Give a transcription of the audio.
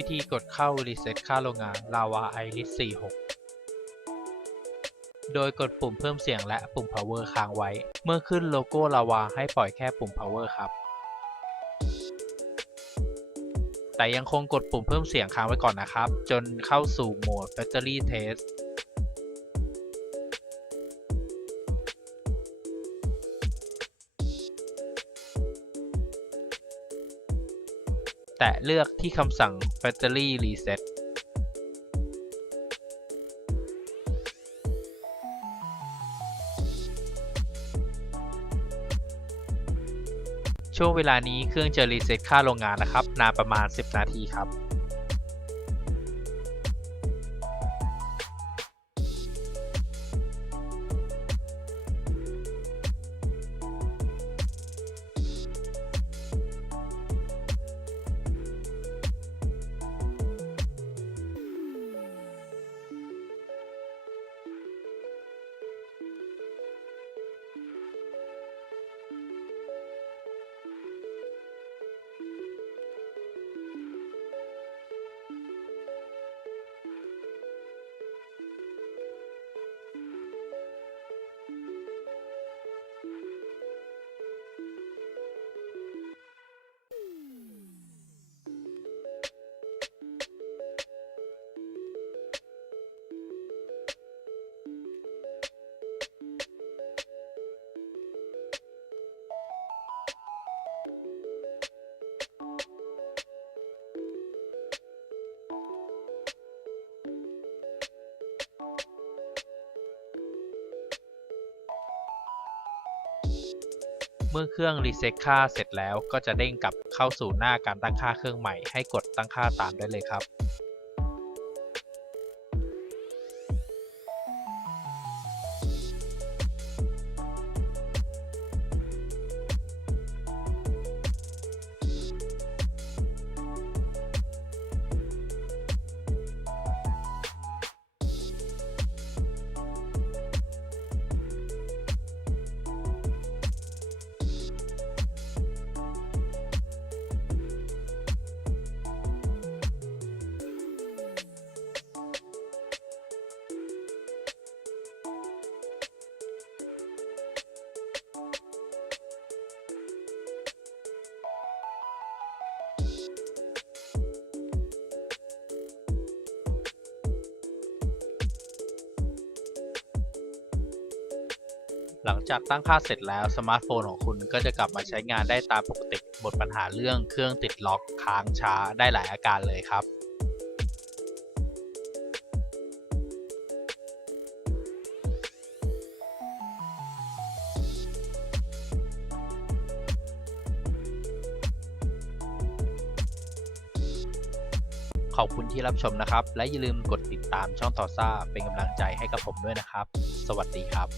วิธีกดเข้ารีเซ็ตค่าโรงงาน Lava Iris 46 โดยกดปุ่มเพิ่มเสียงและปุ่ม Power ค้างไว้ เมื่อขึ้นโลโก้ Lava ให้ปล่อยแค่ปุ่ม Power ครับ แต่ยังคงกดปุ่มเพิ่มเสียงค้างไว้ก่อนนะครับ จนเข้าสู่โหมด Battery Test แตะเลือกที่คำสั่ง Battery Reset ช่วงเวลานี้เครื่องจะรีเซ็ตค่าโรงงานนะครับ นานประมาณ 10 นาทีครับ เมื่อเครื่องรีเซ็ตค่าเสร็จแล้วก็จะเด้งกลับเข้าสู่หน้าการตั้งค่าเครื่องใหม่ให้กดตั้งค่าตามได้เลยครับ หลังจากตั้งค่าเสร็จแล้วสมาร์ทโฟนของคุณก็จะกลับมาใช้งานได้ตามปกติหมดปัญหาเรื่องเครื่องติดล็อกค้างช้าได้หลายอาการเลยครับขอบคุณที่รับชมนะครับ และอย่าลืมกดติดตามช่องต่อซ่าเป็นกำลังใจให้กับผมด้วยนะครับ สวัสดีครับ